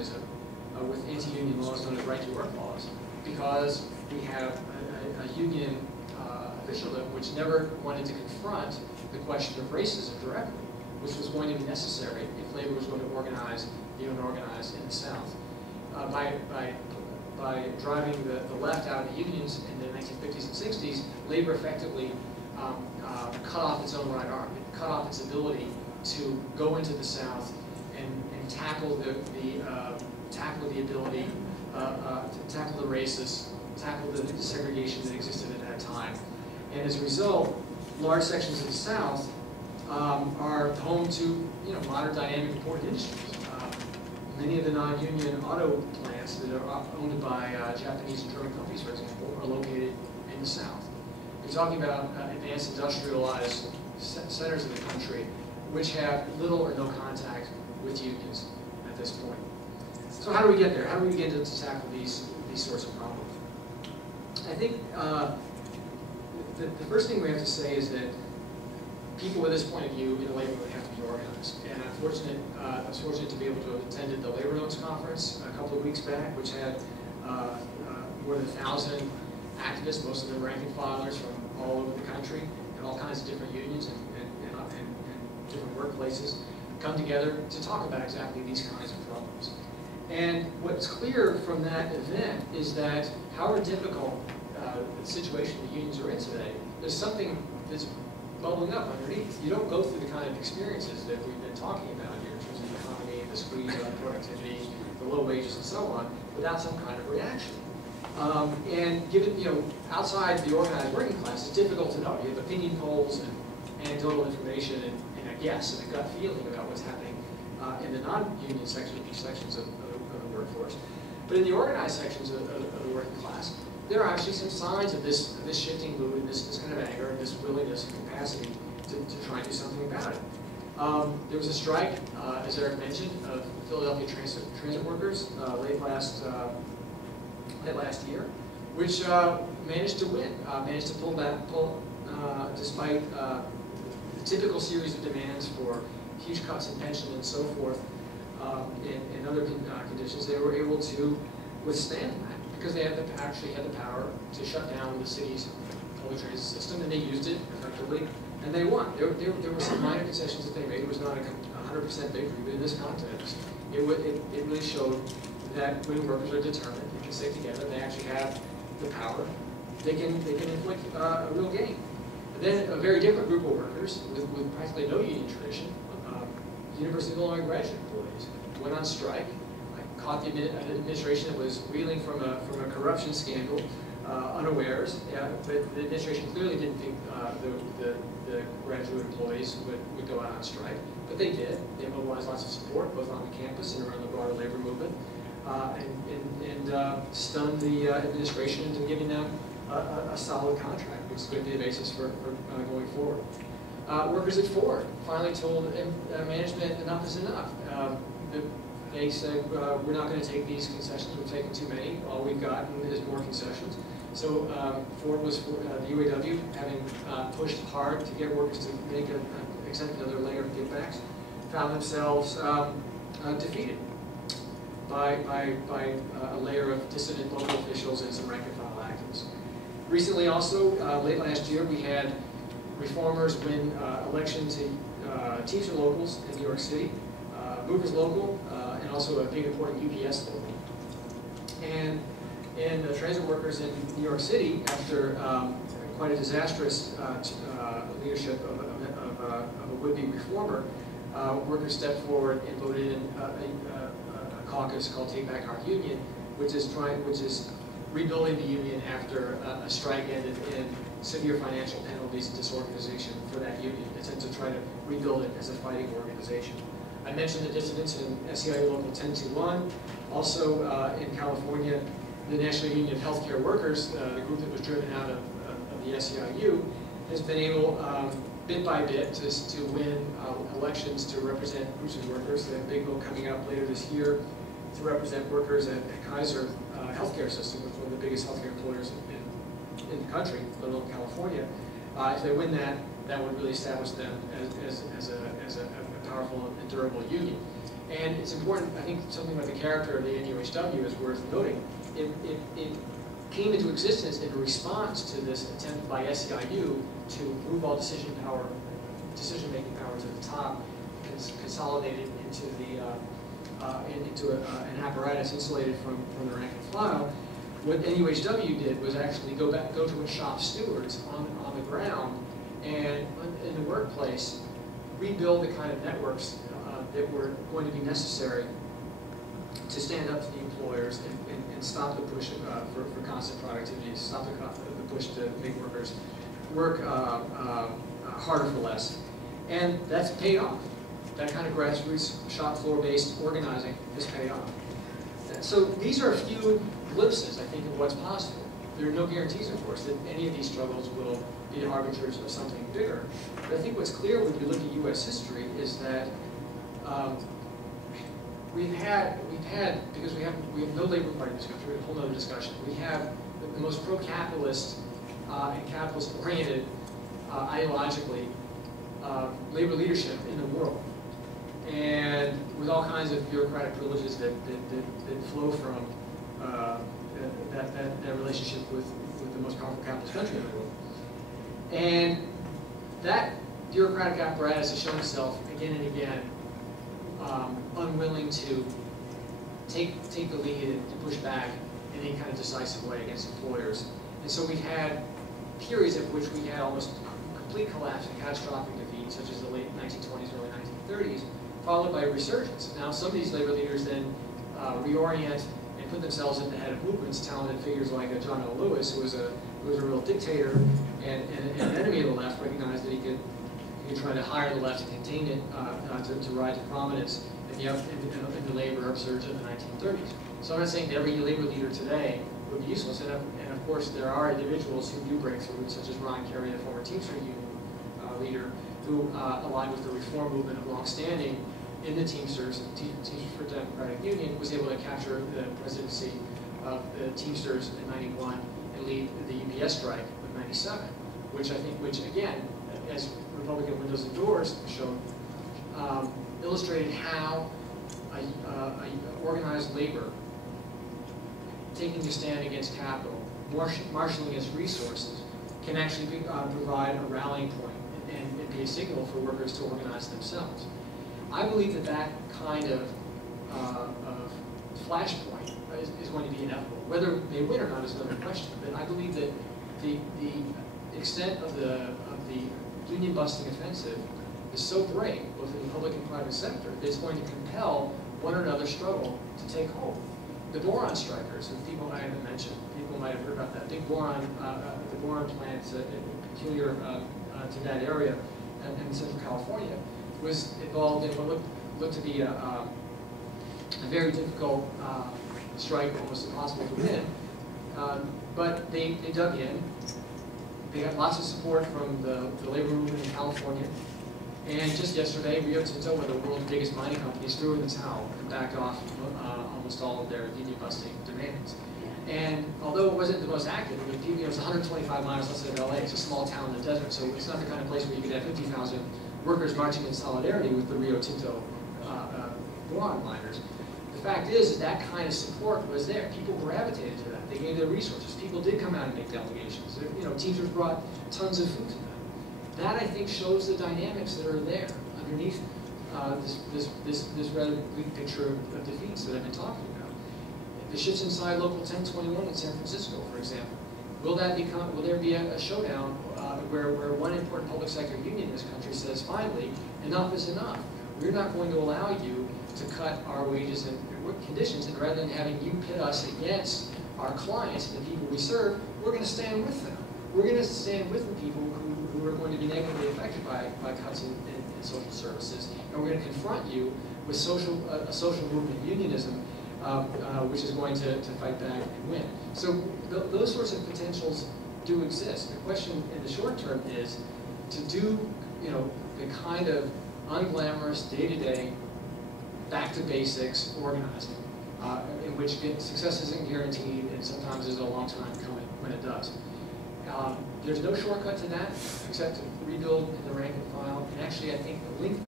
antagonism with anti-union laws known as right-to-work laws, because we have a union officialdom which never wanted to confront the question of racism directly, which was going to be necessary if labor was going to organize the unorganized in the South. By driving the left out of the unions in the 1950s and 60s, labor effectively cut off its own right arm. It cut off its ability to go into the South and tackle the ability, to tackle the racists, tackle the segregation that existed at that time. And as a result, large sections of the South are home to modern, dynamic, important industries. Many of the non-union auto plants that are owned by Japanese and German companies, for example, are located in the South. You're talking about advanced industrialized centers of the country which have little or no contact with unions at this point. So how do we get there? How do we begin to tackle these sorts of problems? I think the first thing we have to say is that people with this point of view in the labor movement have to be organized. And I was fortunate to be able to have attended the Labor Notes Conference a couple of weeks back, which had more than 1,000 activists, most of them rank and filers from all over the country, and all kinds of different unions and different workplaces, come together to talk about exactly these kinds of problems. And what's clear from that event is that however difficult the situation the unions are in today, there's something that's bubbling up underneath. You don't go through the kind of experiences that we've been talking about here in terms of the economy, the squeeze on productivity, the low wages, and so on, without some kind of reaction. And given, outside the organized working class, it's difficult to know. You have opinion polls and anecdotal information and a guess and a gut feeling about what's happening in the non-union sections of the workforce. But in the organized sections of the working class, there are actually some signs of this shifting mood and this kind of anger and this willingness and capacity to try and do something about it. There was a strike, as Eric mentioned, of Philadelphia transit workers late last year, which managed to win, managed to pull despite the typical series of demands for huge cuts in pension and so forth, and other conditions. They were able to withstand that because they actually had the power to shut down the city's public transit system, and they used it effectively, and they won. There were some minor concessions that they made. It was not a 100% victory, but in this context, it really showed that when workers are determined, they can stay together, they actually have the power, they can inflict a real gain. And then a very different group of workers with practically no union tradition, University of Illinois graduate employees, went on strike. I caught the administration that was reeling from a corruption scandal unawares, but the administration clearly didn't think the graduate employees would go out on strike, but they did. They mobilized lots of support, both on the campus and around the broader labor movement, and stunned the administration into giving them a solid contract, which is going to be the basis for going forward. Workers at Ford finally told management enough is enough. They said, we're not going to take these concessions, we've taken too many, all we've gotten is more concessions. So Ford was, the UAW, having pushed hard to get workers to accept another layer of givebacks, found themselves defeated by a layer of dissident local officials and some rank-and-file activists. Recently also, late last year, we had reformers win election to teacher locals in New York City, movers local, and also a big important UPS local. And the transit workers in New York City, after quite a disastrous leadership of a would-be reformer, workers stepped forward and voted in a caucus called Take Back Our Union, which is rebuilding the union after a strike ended in severe financial penalties and disorganization for that union. It's to try to rebuild it as a fighting organization. I mentioned the dissidents in SEIU Local 1021. Also in California, the National Union of Healthcare Workers, the group that was driven out of the SEIU, has been able, bit by bit, to win elections to represent groups of workers. They have a big vote coming up later this year to represent workers at Kaiser healthcare system, which is one of the biggest healthcare employers in the country, let alone California. If they win that, that would really establish them as a powerful and durable union. And it's important, I think something about the character of the NUHW is worth noting. It came into existence in response to this attempt by SEIU to move all decision-making power to the top, consolidate it into an apparatus insulated from the rank and file. What NUHW did was actually go to its shop stewards on the ground and in the workplace rebuild the kind of networks that were going to be necessary to stand up to the employers and stop the push for constant productivity, stop the push to make workers work harder for less. And that's paid off. That kind of grassroots, shop floor-based organizing has paid off. So these are a few glimpses, I think, of what's possible. There are no guarantees, of course, that any of these struggles will be arbiters of something bigger. But I think what's clear when you look at U.S. history is that we've had because we have no labor party in this country, a whole other discussion. We have the most pro-capitalist and capitalist-oriented ideologically labor leadership in the world, and with all kinds of bureaucratic privileges that flow from that relationship with the most powerful capitalist country in the world. And that bureaucratic apparatus has shown itself again and again unwilling to take the lead and push back in any kind of decisive way against employers. And so we've had periods of which we had almost complete collapse and catastrophic defeat, such as the late 1920s, early 1930s, followed by a resurgence. Now some of these labor leaders then reorient and put themselves at the head of movements. Talented figures like John L. Lewis, who was a real dictator and an enemy of the left, recognized that he could try to hire the left and contain it to rise to prominence in the labor upsurge of the 1930s. So I'm not saying that every labor leader today would be useless, and of course there are individuals who do break through, such as Ron Carey, the former Teamster Union leader, who aligned with the reform movement of long-standing in the Teamsters for Democratic Union, was able to capture the presidency of the Teamsters in '91 and lead the UPS strike of '97, which again, as Republican windows and doors showed, illustrated how organized labor, taking a stand against capital, marshaling its resources, can actually provide a rallying point and be a signal for workers to organize themselves. I believe that kind of flashpoint is going to be inevitable. Whether they win or not is another question, but I believe that the extent of the union busting offensive is so great, both in the public and private sector, that it's going to compel one or another struggle to take hold. The boron strikers, who people I haven't mentioned, people might have heard about that. Big boron, the boron plant, peculiar to that area in Central California, was involved in what looked to be a very difficult strike, almost impossible to win. But they dug in. They got lots of support from the labor movement in California. And just yesterday, Rio Tinto, one of the world's biggest mining companies, threw in the towel and backed off almost all of their union busting demands. And although it wasn't the most active, it was 125 miles outside of LA. It's a small town in the desert, so it's not the kind of place where you could have 50,000 workers marching in solidarity with the Rio Tinto boron miners. The fact is that kind of support was there. People gravitated to that. They gave their resources. People did come out and make delegations. Teachers brought tons of food to them. That, I think, shows the dynamics that are there underneath this rather bleak picture of defeats that I've been talking about. The shifts inside Local 1021 in San Francisco, for example. Will there be a showdown where one important public sector union in this country says, finally, enough is enough. We're not going to allow you to cut our wages and work conditions, and rather than having you pit us against our clients and the people we serve, we're going to stand with them. We're going to stand with the people who are going to be negatively affected by cuts in social services, and we're going to confront you with a social movement unionism, which is going to fight back and win. So those sorts of potentials do exist. The question in the short term is to do the kind of unglamorous, day-to-day, back-to-basics organizing, in which success isn't guaranteed and sometimes is a long time coming when it does. There's no shortcut to that except to rebuild in the rank and file. And actually, I think the link